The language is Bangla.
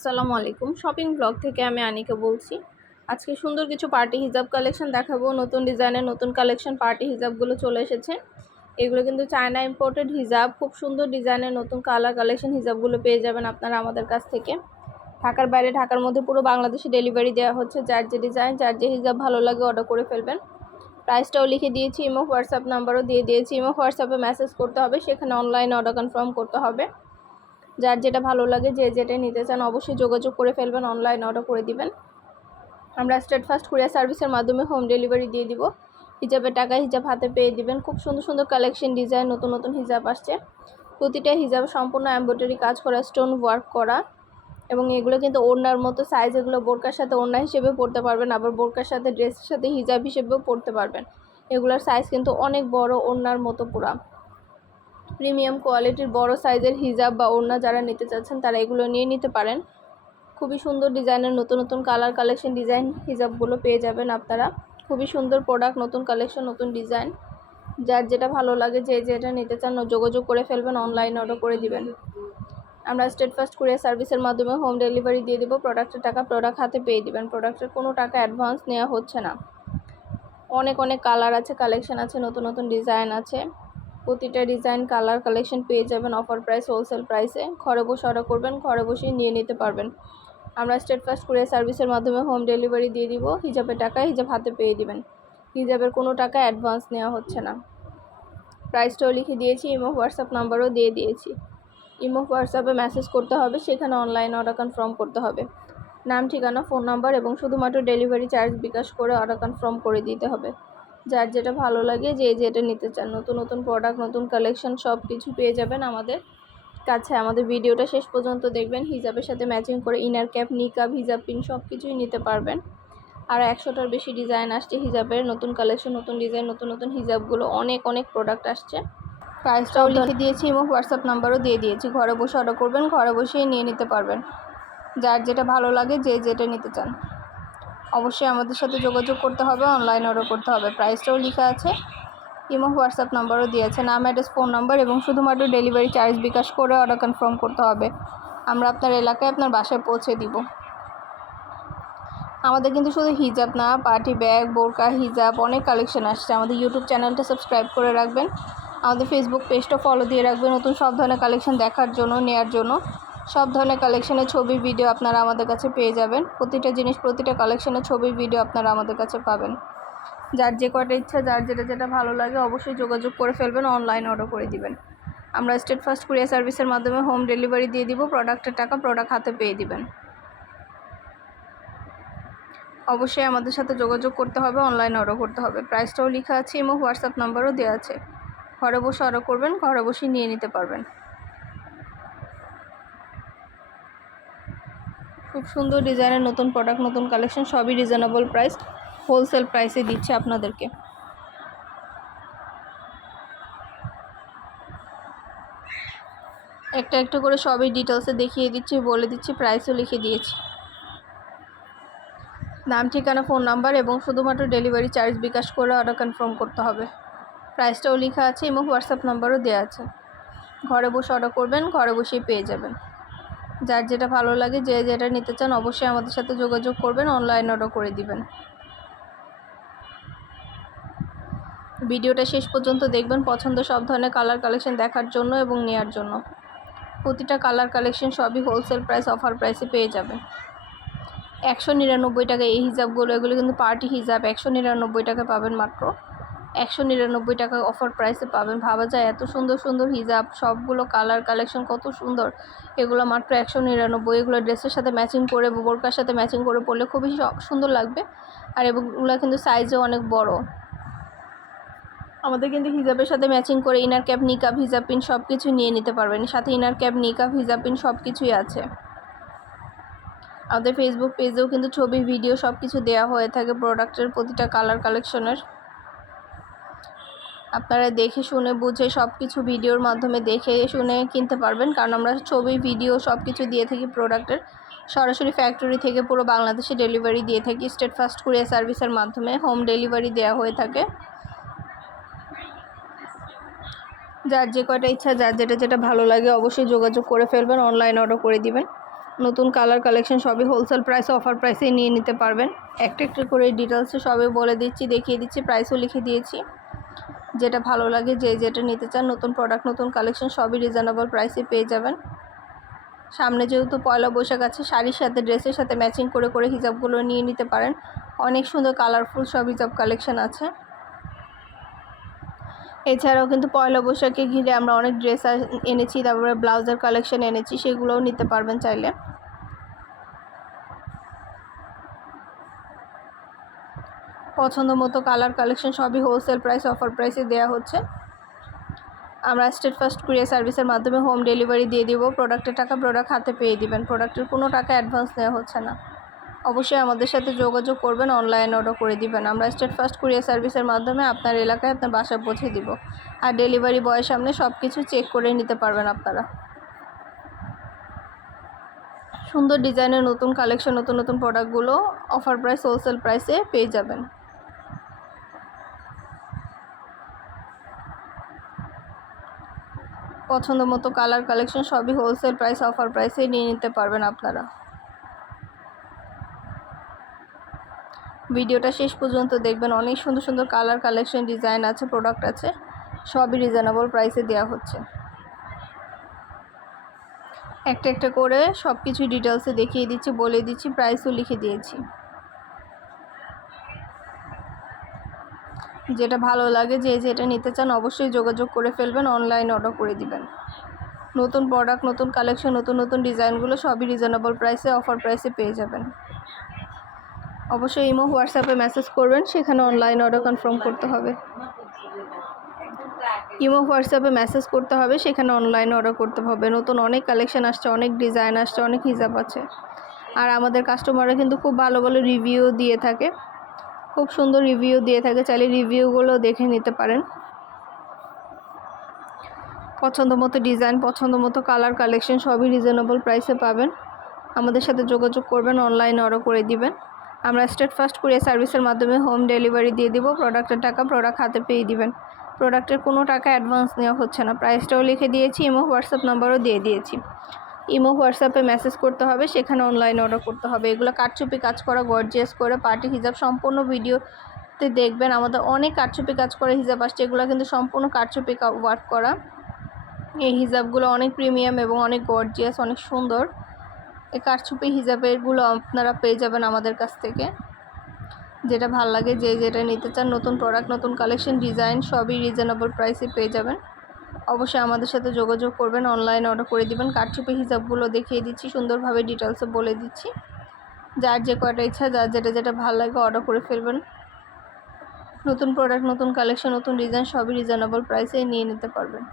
আসসালামু আলাইকুম। শপিং ব্লগ থেকে আমি আনিকা বলছি। আজকে সুন্দর কিছু পার্টি হিজাব কালেকশন দেখাবো। নতুন ডিজাইনের নতুন কালেকশন পার্টি হিজাবগুলো চলে এসেছে। এগুলো কিন্তু চায়না ইম্পোর্টেড হিজাব। খুব সুন্দর ডিজাইনের নতুন কালার কালেকশন হিজাবগুলো পেয়ে যাবেন আপনারা আমাদের কাছ থেকে। ঢাকার বাইরে, ঢাকার মধ্যে পুরো বাংলাদেশে ডেলিভারি দেওয়া হচ্ছে। যার যে ডিজাইন, যার যে হিজাব ভালো লাগে অর্ডার করে ফেলবেন। প্রাইসটাও লিখে দিয়েছি, ইমো হোয়াটসঅ্যাপ নাম্বারও দিয়ে দিয়েছি। ইমো হোয়াটসঅ্যাপে মেসেজ করতে হবে, সেখানে অনলাইনে অর্ডার কনফার্ম করতে হবে। যার যেটা ভালো লাগে, যে যেটা নিতে চান অবশ্যই যোগাযোগ করে ফেলবেন, অনলাইন অর্ডার করে দিবেন। আমরা স্টেটফাস্ট কুরিয়ার সার্ভিসের মাধ্যমে হোম ডেলিভারি দিয়ে দিব। হিজাবের টাকা হিজাব হাতে পেয়ে দিবেন। খুব সুন্দর সুন্দর কালেকশন ডিজাইন নতুন নতুন হিজাব আসছে। প্রতিটা হিজাব সম্পূর্ণ এমব্রয়ডারি কাজ করা, স্টোন ওয়ার্ক করা, এবং এগুলো কিন্তু ওড়নার মতো সাইজ। এগুলো বোরকার সাথে ওড়না হিসেবেও পরতে পারবেন, আবার বোরকার সাথে ড্রেসের সাথে হিজাব হিসেবেও পরতে পারবেন। এগুলোর সাইজ কিন্তু অনেক বড়, ওড়নার মতো পুরা প্রিমিয়াম কোয়ালিটির বড় সাইজের হিজাব বা ওড়না যারা নিতে চাচ্ছেন তারা এগুলো নিয়ে নিতে পারেন। খুবই সুন্দর ডিজাইনের নতুন নতুন কালার কালেকশন ডিজাইন হিজাবগুলো পেয়ে যাবেন আপনারা। খুবই সুন্দর প্রোডাক্ট, নতুন কালেকশন, নতুন ডিজাইন। যার যেটা ভালো লাগে, যে যেটা নিতে চান যোগাযোগ করে ফেলবেন, অনলাইন অর্ডার করে দিবেন। আমরা স্টেটফাস্ট কুরিয়ার সার্ভিসের মাধ্যমে হোম ডেলিভারি দিয়ে দিব। প্রোডাক্টের টাকা প্রোডাক্ট হাতে পেয়ে দিবেন। প্রোডাক্টের কোনো টাকা অ্যাডভান্স নেওয়া হচ্ছে না। অনেক অনেক কালার আছে, কালেকশন আছে, নতুন নতুন ডিজাইন আছে। প্রতিটা ডিজাইন কালার কালেকশন পেয়ে যাবেন অফার প্রাইস, হোলসেল প্রাইসে। ঘরে বসে অর্ডার করবেন, ঘরে বসেই নিয়ে নিতে পারবেন। আমরা স্টেটফাস্ট কুরিয়ার সার্ভিসের মাধ্যমে হোম ডেলিভারি দিয়ে দিব। হিজাবের টাকা হিজাব হাতে পেয়ে দিবেন। হিজাবের কোনো টাকা অ্যাডভান্স নেওয়া হচ্ছে না। প্রাইসটাও লিখে দিয়েছি, ইমো হোয়াটসঅ্যাপ নাম্বারও দিয়ে দিয়েছি। ইমো হোয়াটসঅ্যাপে মেসেজ করতে হবে, সেখানে অনলাইন অর্ডার কনফার্ম করতে হবে। নাম, ঠিকানা, ফোন নাম্বার এবং শুধুমাত্র ডেলিভারি চার্জ বিকাশ করে অর্ডার কনফার্ম করে দিতে হবে। যার যেটা ভালো লাগে, যে যেটা নিতে চান, নতুন নতুন প্রোডাক্ট, নতুন কালেকশন সব কিছু পেয়ে যাবেন আমাদের কাছে। আমাদের ভিডিওটা শেষ পর্যন্ত দেখবেন। হিজাবের সাথে ম্যাচিং করে ইনার ক্যাপ, নিকাব, হিজাব পিন সব কিছুই নিতে পারবেন। আর 100টার বেশি ডিজাইন আসছে হিজাবের, নতুন কালেকশন, নতুন ডিজাইন, নতুন নতুন হিজাবগুলো অনেক অনেক প্রোডাক্ট আসছে। প্রাইসটাও লিখে দিয়েছি এবং হোয়াটসঅ্যাপ নাম্বারও দিয়ে দিয়েছি। ঘরে বসে অর্ডার করবেন, ঘরে বসেই নিয়ে নিতে পারবেন। যার যেটা ভালো লাগে, যে যেটা নিতে চান অবশ্যই আমাদের সাথে যোগাযোগ করতে হবে, অনলাইন অর্ডার করতে হবে। প্রাইসটাও লেখা আছে, ইমো হোয়াটসঅ্যাপ নাম্বারও দিয়েছে। নাম, অ্যাড্রেস, ফোন নাম্বার এবং শুধুমাত্র ডেলিভারি চার্জ বিকাশ করে অর্ডার কনফার্ম করতে হবে। আমরা আপনার এলাকায়, আপনার বাসায় পৌঁছে দিব। আমাদের কিন্তু শুধু হিজাব না, পার্টি ব্যাগ, বোরকা, হিজাব অনেক কালেকশন আসছে। আমাদের ইউটিউব চ্যানেলটা সাবস্ক্রাইব করে রাখবেন, আমাদের ফেসবুক পেজটা ফলো দিয়ে রাখবেন নতুন সব ধরনের কালেকশন দেখার জন্য, নেওয়ার জন্য। সব ধরনের কালেকশনের ছবি, ভিডিও আপনারা আমাদের কাছে পেয়ে যাবেন। প্রতিটা জিনিস, প্রতিটা কালেকশনের ছবি, ভিডিও আপনারা আমাদের কাছে পাবেন। যার যে কয়টা ইচ্ছা, যার যেটা যেটা ভালো লাগে অবশ্যই যোগাযোগ করে ফেলবেন, অনলাইন অর্ডার করে দিবেন। আমরা স্টেটফাস্ট কুরিয়ার সার্ভিসের মাধ্যমে হোম ডেলিভারি দিয়ে দিব। প্রোডাক্টের টাকা প্রোডাক্ট হাতে পেয়ে দিবেন। অবশ্যই আমাদের সাথে যোগাযোগ করতে হবে, অনলাইন অর্ডার করতে হবে। প্রাইসটাও লেখা আছে, ইমো হোয়াটসঅ্যাপ নাম্বারও দেওয়া আছে। ঘরে বসে অর্ডার করবেন, ঘরে বসেই নিয়ে নিতে পারবেন। খুব সুন্দর ডিজাইনের নতুন প্রোডাক্ট, নতুন কালেকশন, সবই রিজনেবল প্রাইস, হোলসেল প্রাইসে দিচ্ছে আপনাদেরকে। একটা একটা করে সবই ডিটেলসে দেখিয়ে দিচ্ছি, বলে দিচ্ছি, প্রাইসও লিখে দিয়েছি। নাম, ঠিকানা, ফোন নাম্বার এবং শুধুমাত্র ডেলিভারি চার্জ বিকাশ করে অর্ডার কনফার্ম করতে হবে। প্রাইসটাও লেখা আছে এবং হোয়াটসঅ্যাপ নাম্বারও দেওয়া আছে। ঘরে বসে অর্ডার করবেন, ঘরে বসেই পেয়ে যাবেন। যার যেটা ভালো লাগে, যে যেটা নিতে চান অবশ্যই আমাদের সাথে যোগাযোগ করবেন, অনলাইন অর্ডার করে দিবেন। ভিডিওটা শেষ পর্যন্ত দেখবেন পছন্দ সব ধরনের কালার কালেকশন দেখার জন্য এবং নেওয়ার জন্য। প্রতিটা কালার কালেকশন সবই হোলসেল প্রাইস, অফার প্রাইসে পেয়ে যাবেন। 199 টাকা এই হিজাবগুলো, এগুলো কিন্তু পার্টি হিজাব। 199 টাকা পাবেন, মাত্র 199 টাকা অফার প্রাইসে পাবেন। ভাবা যায় এত সুন্দর সুন্দর হিজাব, সবগুলো কালার কালেকশন কত সুন্দর। এগুলো মাত্র 199। এগুলো ড্রেসের সাথে ম্যাচিং করে, বোরকার সাথে ম্যাচিং করে পরলে খুবই সুন্দর লাগবে। আর এগুলো কিন্তু সাইজও অনেক বড়। আমাদের কিন্তু হিজাবের সাথে ম্যাচিং করে ইনার ক্যাপ, নিকাব, হিজাব পিন সব কিছু নিয়ে নিতে পারবেন। সাথে ইনার ক্যাপ, নিকাব, হিজাব পিন সব কিছুই আছে। আমাদের ফেসবুক পেজেও কিন্তু ছবি, ভিডিও সব কিছু দেওয়া হয়ে থাকে প্রোডাক্টের প্রতিটা কালার কালেকশনের। আপনারা দেখে শুনে বুঝে সব কিছু ভিডিওর মাধ্যমে দেখে শুনে কিনতে পারবেন, কারণ আমরা ছবি, ভিডিও সব কিছু দিয়ে থাকি প্রোডাক্টের। সরাসরি ফ্যাক্টরি থেকে পুরো বাংলাদেশে ডেলিভারি দিয়ে থাকি। স্টেটফাস্ট কুরিয়ার সার্ভিসের মাধ্যমে হোম ডেলিভারি দেওয়া হয়ে থাকে। যার যে কয়টা ইচ্ছা, যার যেটা যেটা ভালো লাগে অবশ্যই যোগাযোগ করে ফেলবেন, অনলাইন অর্ডার করে দিবেন। নতুন কালার কালেকশন সবই হোলসেল প্রাইসে অফার প্রাইসে নিয়ে নিতে পারবেন। একটা একটা করে ডিটেলসে সবই বলে দিচ্ছি, দেখিয়ে দিচ্ছি, প্রাইসও লিখে দিয়েছি। যেটা ভালো লাগে, যে যেটা নিতে চান, নতুন প্রোডাক্ট নতুন কালেকশন সবই রিজনেবল প্রাইসে পেয়ে যাবেন। সামনে যেহেতু পয়লা বৈশাখ আছে, শাড়ির সাথে ড্রেসের সাথে ম্যাচিং করে করে হিজাবগুলো নিয়ে নিতে পারেন। অনেক সুন্দর কালারফুল সব হিজাব কালেকশন আছে। এছাড়াও কিন্তু পয়লা বৈশাখে ঘিরে আমরা অনেক ড্রেস এনেছি, তারপরে ব্লাউজের কালেকশন এনেছি, সেগুলোও নিতে পারবেন চাইলে। পছন্দ মতো কালার কালেকশন সবই হোলসেল প্রাইস অফার প্রাইসে দেওয়া হচ্ছে। আমরা স্টেট ফার্স্ট কুরিয়ার সার্ভিসের মাধ্যমে হোম ডেলিভারি দিয়ে দিব। প্রোডাক্টের টাকা প্রোডাক্ট হাতে পেয়ে দিবেন। প্রোডাক্টের কোনো টাকা অ্যাডভান্স নেওয়া হচ্ছে না। অবশ্যই আমাদের সাথে যোগাযোগ করবেন, অনলাইন অর্ডার করে দিবেন। আমরা স্টেট ফার্স্ট কুরিয়ার সার্ভিসের মাধ্যমে আপনার এলাকায় আপনার বাসায় পৌঁছে দিব। আর ডেলিভারি বয়ের সামনে সব কিছু চেক করে নিতে পারবেন আপনারা। সুন্দর ডিজাইনের নতুন কালেকশন নতুন নতুন প্রোডাক্টগুলো অফার প্রাইস হোলসেল প্রাইসে পেয়ে যাবেন। পছন্দ মতো কালার কালেকশন সবই হোলসেল প্রাইস অফার প্রাইসে নিয়ে নিতে পারবেন আপনারা। ভিডিওটা শেষ পর্যন্ত দেখবেন। অনেক সুন্দর সুন্দর কালার কালেকশন ডিজাইন আছে, প্রোডাক্ট আছে, সবই রিজনেবল প্রাইসে দেওয়া হচ্ছে। একটা একটা করে সব কিছু ডিটেলসে দেখিয়ে দিচ্ছি, বলে দিচ্ছি, প্রাইসও লিখে দিয়েছি। যেটা ভালো লাগে, যে যেটা নিতে চান অবশ্যই যোগাযোগ করে ফেলবেন, অনলাইন অর্ডার করে দিবেন। নতুন প্রোডাক্ট নতুন কালেকশন নতুন নতুন ডিজাইনগুলো সবই রিজনেবল প্রাইসে অফার প্রাইসে পেয়ে যাবেন। অবশ্যই ইমো হোয়াটসঅ্যাপে মেসেজ করবেন, সেখানে অনলাইন অর্ডার কনফার্ম করতে হবে। ইমো হোয়াটসঅ্যাপে মেসেজ করতে হবে, সেখানে অনলাইন অর্ডার করতে হবে। নতুন অনেক কালেকশন আসছে, অনেক ডিজাইন আসছে, অনেক হিজাব আছে। আর আমাদের কাস্টমাররা কিন্তু খুব ভালো ভালো রিভিউ দিয়ে থাকে, খুব সুন্দর রিভিউ দিয়ে থাকে। চাইলে রিভিউগুলো দেখে নিতে পারেন। পছন্দ মতো ডিজাইন পছন্দ মতো কালার কালেকশন সবই রিজনেবল প্রাইসে পাবেন। আমাদের সাথে যোগাযোগ করবেন, অনলাইন অর্ডার করে দিবেন। আমরা স্টেট ফার্স্ট কুরিয়ার সার্ভিসের মাধ্যমে হোম ডেলিভারি দিয়ে দিব। প্রোডাক্টের টাকা প্রোডাক্ট হাতে পেয়ে দিবেন। প্রোডাক্টের কোনো টাকা অ্যাডভান্স নেওয়া হচ্ছে না। প্রাইসটাও লিখে দিয়েছি, ইমো হোয়াটসঅ্যাপ নাম্বারও দিয়ে দিয়েছি। ইমো হোয়াটসঅ্যাপে মেসেজ করতে হবে, সেখানে অনলাইন অর্ডার করতে হবে। এগুলো কারচুপি কাজ করা গর্জিয়াস করে পার্টি হিজাব, সম্পূর্ণ ভিডিওতে দেখবেন। আমাদের অনেক কারচুপি কাজ করা হিজাব আসছে, এগুলো কিন্তু সম্পূর্ণ কারচুপি ওয়ার্ক করা। এই হিজাবগুলো অনেক প্রিমিয়াম এবং অনেক গর্জিয়াস, অনেক সুন্দর। এই কারচুপি হিজাবেরগুলো আপনারা পেয়ে যাবেন আমাদের কাছ থেকে। যেটা ভালো লাগে, যে যেটা নিতে চান, নতুন প্রোডাক্ট নতুন কালেকশন ডিজাইন সবই রিজনেবল প্রাইসে পেয়ে যাবেন। অবশ্যই আমাদের সাথে যোগাযোগ করবেন, অনলাইন অর্ডার করে দিবেন। কারচুপি হিজাবগুলো দেখিয়ে দিচ্ছি, সুন্দরভাবে ডিটেলসে বলে দিচ্ছি। যার যে কয়টা ইচ্ছা, যার যেটা যেটা ভালো লাগে অর্ডার করে ফেলবেন। নতুন প্রোডাক্ট নতুন কালেকশন নতুন ডিজাইন সবই রিজনেবল প্রাইসে নিয়ে নিতে পারবেন।